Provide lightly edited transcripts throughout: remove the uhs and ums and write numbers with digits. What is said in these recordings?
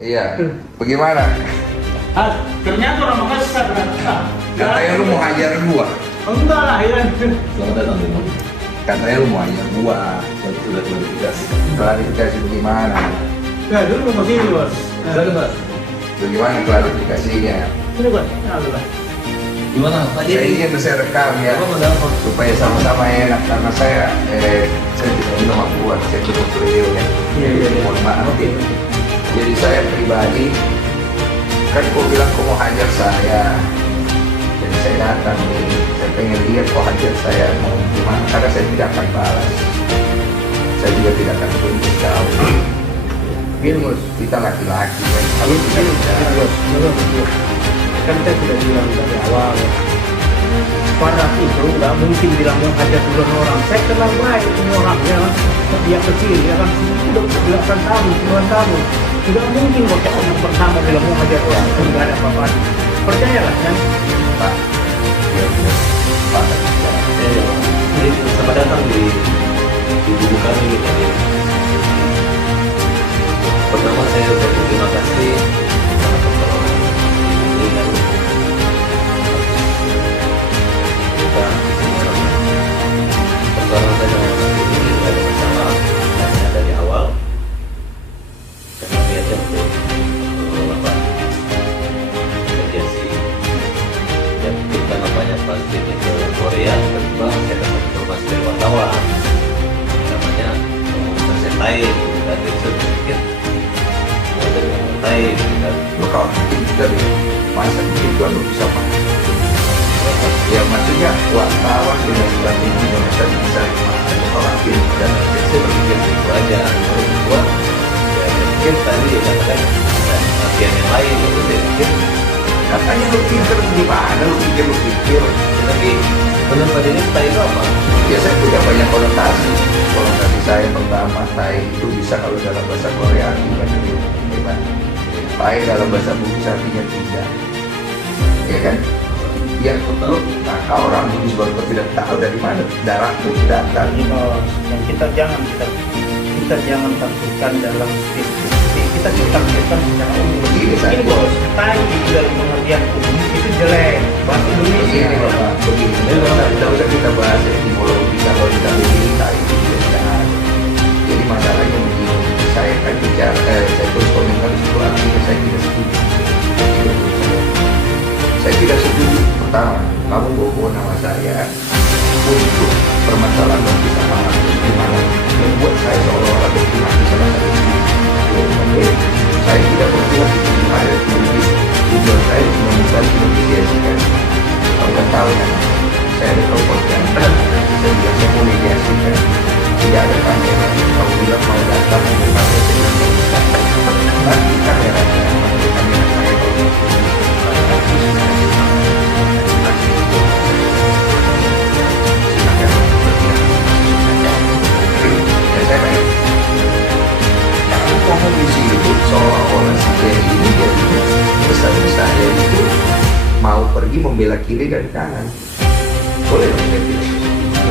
Iya, bagaimana? Ternyata orang Makassar. Katanya lu mau hajar gua. Enggak lah ya. Selamat datang di Bang. Katanya lu mau hajar gua. Berarti sudah klarifikasi. Klarifikasi bagaimana? Ya dulu begini bos. Silakan Pak. Bagaimana klarifikasinya? Ini bos. Alhamdulillah. Gimana Pak? Saya ingin saya rekam ya, Apa Mas Alfon? supaya sama-sama enak karena saya tidak minum akuat, saya cukup beliau ya. Iya. Mohon maaf ya. Jadi saya pribadi kan kau bilang kau mau hajar saya, jadi saya datang nih, saya pengen lihat kau hajar saya mau gimana, karena saya tidak akan balas, saya juga tidak akan tunjuk kau. Gini bos, kita laki-laki kan, kalau kita Bos. Kan saya sudah bilang dari awal. Parah itu nggak mungkin bilang mau hajar duluan orang. Saya kenal baik ini orangnya, dia kecil, ya kan udah belasan tahun, puluhan tahun. Tidak mungkin kok orang pertama bilang mau hajar orang, nggak ada apa-apa. Percayalah kan. Pak, ya udah, Pak, Jadi selamat datang di buku kami tadi. Pertama saya berterima kasih kepada pertolongan ini dan kita persoalan saya dengan ini tidak ada masalah hanya dari awal karena niatnya untuk apa mediasi dan kita namanya pasti ini ke Korea tiba saya dapat informasi dari wartawan namanya ngomong saya lain dan itu sedikit dari ngomong lain dan lu kalau kita di masa itu lu bisa masuk. Ya maksudnya wartawan dengan strategi yang bisa orang pintar. saya berpikir itu aja menurut gua ya saya pikir tadi ya katakan ada bagian yang lain itu saya pikir Katanya lu pintar gimana, lu pikir. tapi benar pada ini kita itu apa Ya saya punya banyak konotasi. Konotasi saya pertama, tai itu bisa kalau dalam bahasa Korea artinya hebat. Tai dalam bahasa Bugis artinya tidak. Ya kan? Ya lu kakak orang Bugis baru tidak tahu dari mana darah itu datang. Ini bos, yang kita jangan takutkan dalam kita takutkan secara umum. Begini saya. Ini bos, tai itu dari pengertian umum itu jelek. Bahasa Indonesia Begini Bapak, begini. Tidak usah kita bahas etimologi kalau kita begini tai itu tidak ada. Jadi masalahnya begini. Saya kan bicara, saya tulis komentar di situ artinya saya tidak setuju. Saya tidak setuju. Pertama, kamu bawa nama saya untuk permasalahan yang bisa mahal gimana membuat saya seolah-olah berpihak di salah satu sisi. Oke, saya tidak berpihak di sisi ada tulis. Tujuan saya cuma mencari memediasikan. Kamu kan tahu kan, saya ada telepon kan, saya bilang saya mau mediasikan. Tidak ada kamera, kamu bilang mau datang, mau kamera, saya bilang mau datang. Nanti kameranya, nanti kamera saya kalau komisi itu seolah-olah si Jerry ini jadi besar-besarnya itu mau pergi membela kiri dan kanan. Boleh dong saya tidak setuju.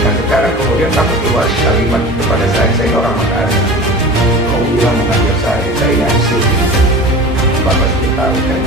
Nah sekarang kemudian kamu keluar kalimat kepada saya orang Makassar. Kau bilang mengajar saya yakin. Bapak sudah tahu kan,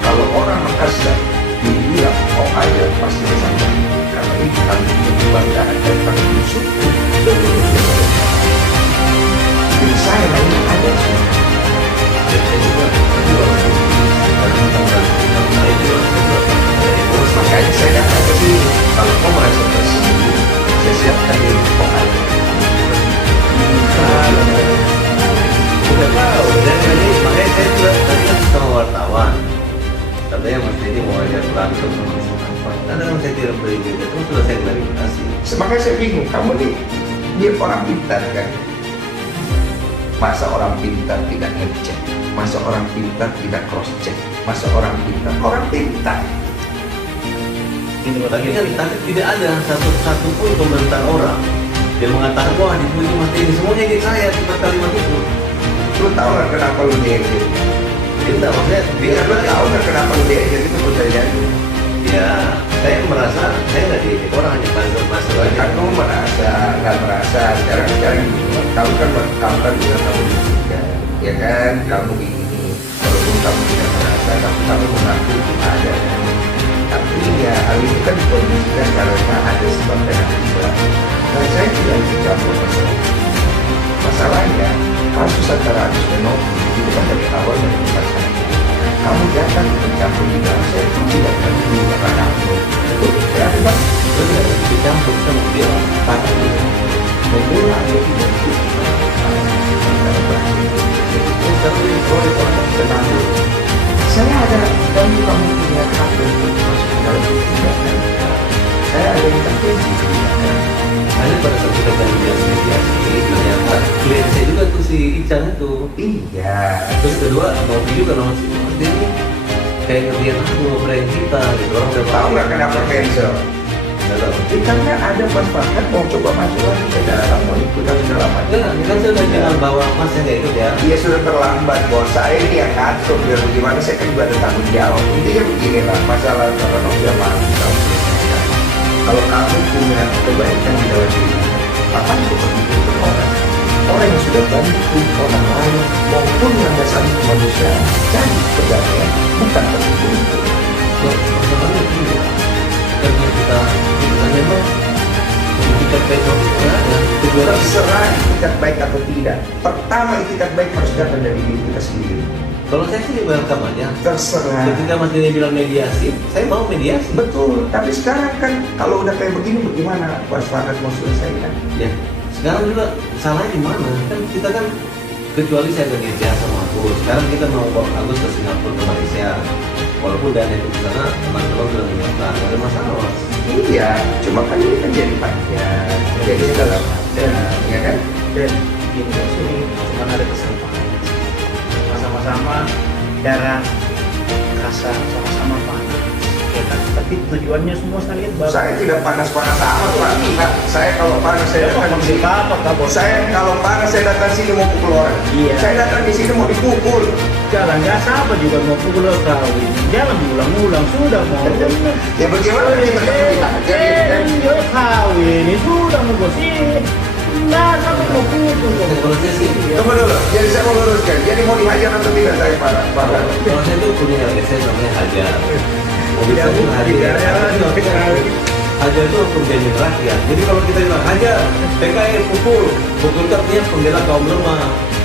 kalau orang Makassar dibilang kau ajar pasti bersama. Karena ini kami kebanggaan dan kami bersyukur dan jadi saya lagi ada sih. Terus makanya saya datang ke sini. Kalau kau merasa tersinggung, saya siapkan diri kau ada. sudah tahu dan tadi makanya saya juga tadi kan sama wartawan katanya Mas Deddy mau ajak langsung sama siapa karena kan saya tidak berbeda itu sudah saya klarifikasi Makanya saya bingung, kamu nih dia orang pintar kan? Masa orang pintar tidak ngecek? Masa orang pintar tidak cross check? Masa orang pintar? Ini bos, tapi kan tadi tidak ada satu pun komentar orang yang mengatakan wah dipuji Mas Deddy semuanya di saya cuma kalimat itu Lu tahu nggak kenapa lu diejek? tidak maksudnya Dia lu tahu nggak kenapa lu diejek itu pertanyaannya? ya saya merasa saya nggak diejek orang hanya masuk aja Kan kamu merasa, nggak merasa. Sekarang kamu kan juga kamu juga ya kan, kamu begini, walaupun kamu tidak merasa, tapi kamu mengaku itu ada. Tapi ya hal itu kan dikondisikan karena ada sebab dan akibat. Dan saya tidak ikut campur masalah. Masalahnya, kasus antara Agus dan Novi itu kan dari awal dari tempat saya. Kamu datang ikut campur di dalam saya pun tidak akan dulu karena kamu. Itu ya kan? Terus nggak ada ikut campur, kita mau bilang Tapi memula dia tidak ikut. Tenang dulu. Saya ada, dan kamu punya hak untuk masuk ke dalam tindakan. Saya ada intervensi tindakan. hanya pada saat kita janjian mediasi, ternyata klien saya juga tuh si Ican itu. Iya. Terus kedua, Novi juga nama si Mas Denny kayak ngertiin aku ngobrolin kita gitu. Orang udah Tahu nggak kenapa cancel? Dalam. Karena ada masyarakat mau coba masuk lagi ke dalam, mau ikutan segala macam. Enggak, ini kan saya udah bilang bahwa Mas yang nggak ikut ya. Dia sudah terlambat, bos. Saya ini yang ngatur biar bagaimana saya kan juga ada tanggung jawab. Intinya begini lah, masalah kalau Novi sama kamu selesaikan. Kalau kamu punya kebaikan di dalam diri, apa itu pergi orang? Orang yang sudah bantu orang lain maupun yang dasar kemanusiaan cari perdamaian, bukan tertipu. Loh, masalahnya ini karena kita memang itikat baik Novi nggak ada. Tujuan Terserah itikat baik atau tidak. Pertama itikat baik harus datang dari diri kita sendiri. kalau saya sih welcome aja. Terserah. Ketika Mas Denny bilang mediasi, saya mau mediasi. Betul, tapi sekarang kan kalau udah kayak begini bagaimana Pak Selamat mau selesaikan? Ya, sekarang juga salahnya di mana? Kan kita kan kecuali saya bekerja sama Agus. Sekarang kita mau bawa Agus ke Singapura ke Malaysia. Walaupun dana itu di sana teman-teman sudah menyiapkan, nggak ada masalah Mas. Iya, cuma kan ini kan jadi panjang, jadi segala macam, ya kan? Dan di Indonesia ini cuma ada kesalahpahaman. Sama-sama darah kasar, sama-sama panas. Ya kan? Tapi tujuannya semua sekalian bagus. Saya tidak panas-panas amat Pak. Nah, saya kalau panas saya datang di sini. Saya kalau panas saya datang sini mau pukul orang. Iya. Saya datang di sini mau dipukul. Jalan nggak siapa juga mau pukul kau. Jangan ulang-ulang sudah mau. Ya bagaimana kita kan Yo kawin ini sudah mau gosip. Nah, sampai mau pukul. Kalau saya sih, Tunggu dulu, jadi saya mau luruskan. Jadi mau dihajar atau tidak saya Pak? kalau saya tuh punya LSM namanya Hajar. Mobil Tidak, saya itu tidak, Hajar. Hajar itu perjanjian rakyat. Jadi kalau kita bilang Hajar, PKI pukul artinya pembela kaum lemah.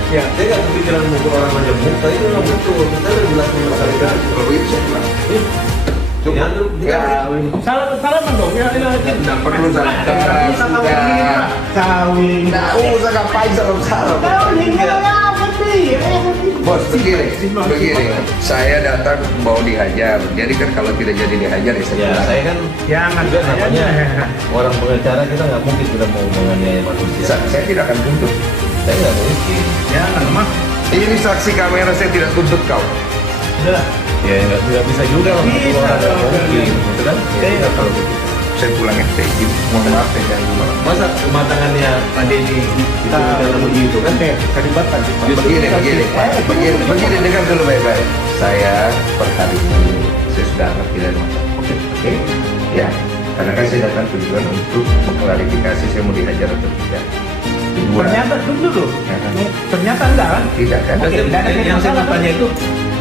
Ya. Saya nggak kepikiran mukul orang aja muka itu nggak betul. Kita udah jelas melestarikan. Kalau begitu saya bilang. Ya, Ya, Salah dong ya. tidak perlu salah. Kawin. Nah, usah ngapain salam-salam. Kawin apa sih? Bos, begini. Saya datang mau dihajar. Jadi kan kalau tidak jadi dihajar ya saya Ya, pulang. saya kan Jangan juga namanya orang pengacara kita nggak mungkin kita mau menganiaya manusia. Saya tidak akan tuntut. Saya nggak mungkin. Jangan mas. Ini saksi kamera, saya tidak tuntut kau. Udah. Ya nggak bisa juga lah. Bisa Orang nggak dong. mungkin, gitu kan? Ya, Iya. kalau begitu. Saya pulang ya, saya izin. Mohon maaf saya jangan malam. Masa kematangannya Pak Denny itu dalam begitu kan? Kalibatkan. Begini, dengar dulu baik-baik. Saya per hari ini saya sudah ngerti dari masalah. Oke, ya. Karena kan saya datang tujuan untuk mengklarifikasi saya mau dihajar atau tidak. Kedua, Ternyata dulu. Ya kan? Ternyata enggak kan? tidak kan? Oke, tidak ada Yang saya masalah. tanya itu,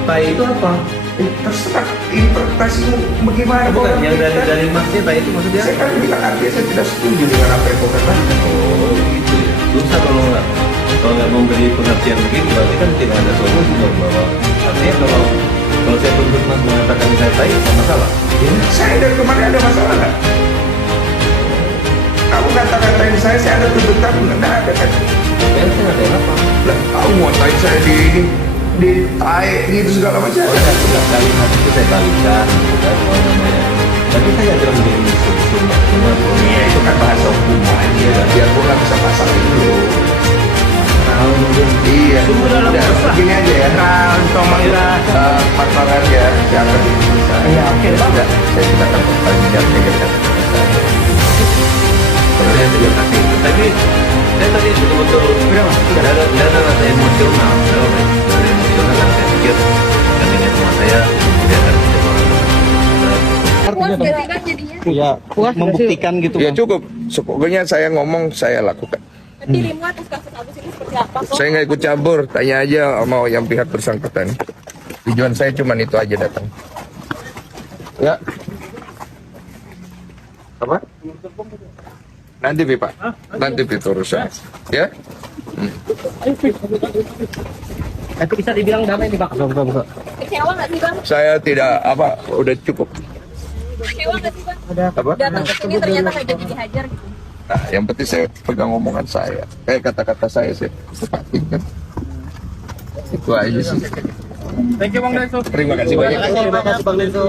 Tai itu apa? Terserah interpretasimu bagaimana. Bukan Bang. yang dari Masnya Tai itu maksudnya? Saya kan bilang artinya saya tidak setuju dengan apa yang kau katakan. Oh gitu ya. Susah kalau nggak memberi pengertian begitu, berarti kan tidak ada solusi dong bahwa artinya kalau saya tuntut Mas mengatakan saya Tai, apa masalah? Saya dari kemarin ada masalah nggak? Kamu kata-katain saya ada tuntut kamu nggak ada kan? Saya nggak ada apa. Lah, kamu mau tain saya di tae gitu segala macam. Oh ya, sudah kalimat itu saya balikan, gitu kan, apa namanya. Tapi saya ada menjadi cuma Iya, itu kan bahasa hukum aja. Biar gue nggak bisa pasal dulu. tahu mungkin. Iya. Sungguh dalam Udah, resah. begini aja ya. Tomanglah. Pasangan ya, siapa di bisa. Iya, oke, Bang. Saya tidak akan berpanjang dengan kata-kata saya. Saya tidak kasih. Tapi saya tadi betul-betul tidak ada rasa emosional, dari emosional dan saya pikir dengan sama saya tidak akan menjadi orang. Puas gak sih kan jadinya? Ya, membuktikan gitu. Ya cukup. Pokoknya saya ngomong, saya lakukan. dirimu atas kasus Agus ini seperti apa kok? Saya nggak ikut campur, tanya aja sama yang pihak bersangkutan. Tujuan saya cuma itu aja datang. Ya. Apa? Nanti Pak. Nanti itu urusan. Ya. Tapi bisa dibilang damai nih Pak. Kecewa nggak sih Bang? Saya tidak udah cukup. Kecewa nggak sih Bang? Apa? Datang ke sini ternyata nggak jadi dihajar gitu. Nah, yang penting saya pegang omongan saya. Kata-kata saya tepatin kan. Itu aja sih. Thank you Bang Denso. Terima kasih banyak. Terima kasih Bang Denso.